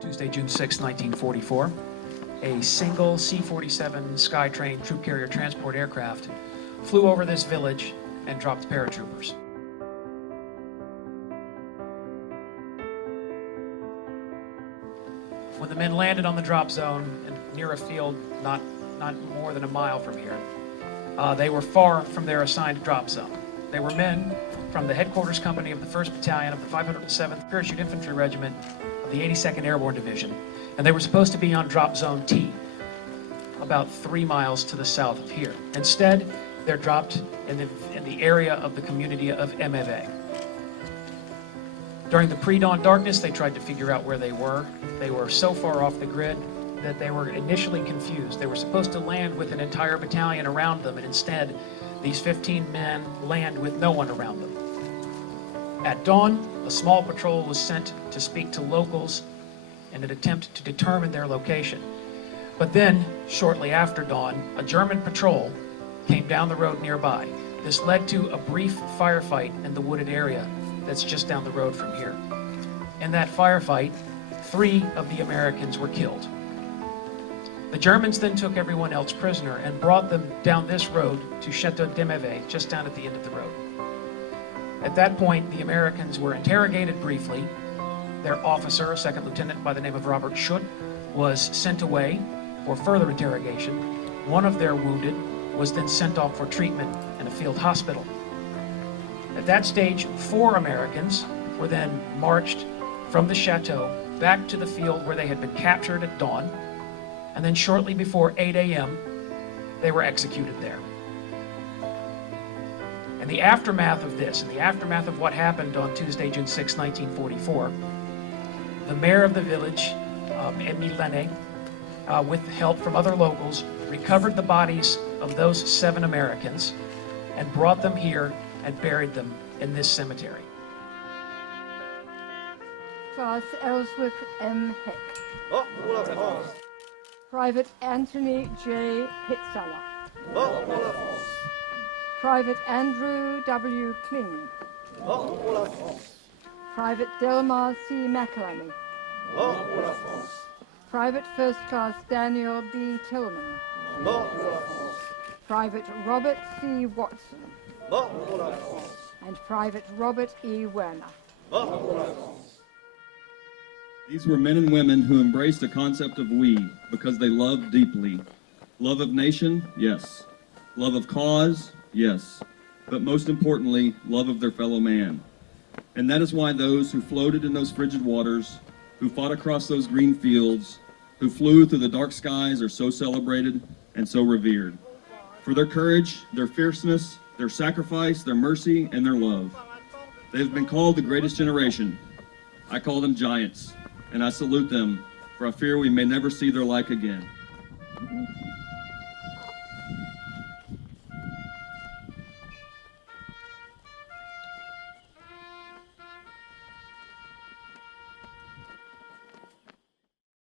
Tuesday, June 6, 1944, a single C-47 Skytrain troop carrier transport aircraft flew over this village and dropped paratroopers. When the men landed on the drop zone and near a field not more than a mile from here, they were far from their assigned drop zone. They were men from the headquarters company of the 1st Battalion of the 507th Parachute Infantry Regiment of the 82nd Airborne Division, and they were supposed to be on drop zone T, about 3 miles to the south of here. Instead, they're dropped in the area of the community of Hémevez. During the pre-dawn darkness, they tried to figure out where they were. They were so far off the grid that they were initially confused. They were supposed to land with an entire battalion around them, and instead, these 15 men land with no one around them. At dawn, a small patrol was sent to speak to locals in an attempt to determine their location. But then, shortly after dawn, a German patrol came down the road nearby. This led to a brief firefight in the wooded area that's just down the road from here. In that firefight, 3 of the Americans were killed. The Germans then took everyone else prisoner and brought them down this road to Chateau d'Hémevez, just down at the end of the road. At that point, the Americans were interrogated briefly. Their officer, a second lieutenant by the name of Robert Schutt, was sent away for further interrogation. One of their wounded was then sent off for treatment in a field hospital. At that stage, 4 Americans were then marched from the chateau back to the field where they had been captured at dawn, and then shortly before 8 a.m., they were executed there. In the aftermath of this, in the aftermath of what happened on Tuesday, June 6, 1944, the mayor of the village, Hémevez, with help from other locals, recovered the bodies of those 7 Americans and brought them here and buried them in this cemetery. Class Ellsworth M. Heck. Oh, pour la France. Private Anthony J. Hitzeler. Oh, pour la France. Private Andrew W. Kling. Oh, pour la France. Private Delmar C. McElhenney. Oh, pour la France. Private First Class Daniel B. Tillman. Oh, pour la France. Private Robert C. Watson. Oh, pour la France. And Private Robert E. Werner. Oh, pour la France. These were men and women who embraced the concept of we because they loved deeply. Love of nation, yes. Love of cause, yes. But most importantly, love of their fellow man. And that is why those who floated in those frigid waters, who fought across those green fields, who flew through the dark skies are so celebrated and so revered. For their courage, their fierceness, their sacrifice, their mercy, and their love. They have been called the greatest generation. I call them giants. And I salute them, for I fear we may never see their like again.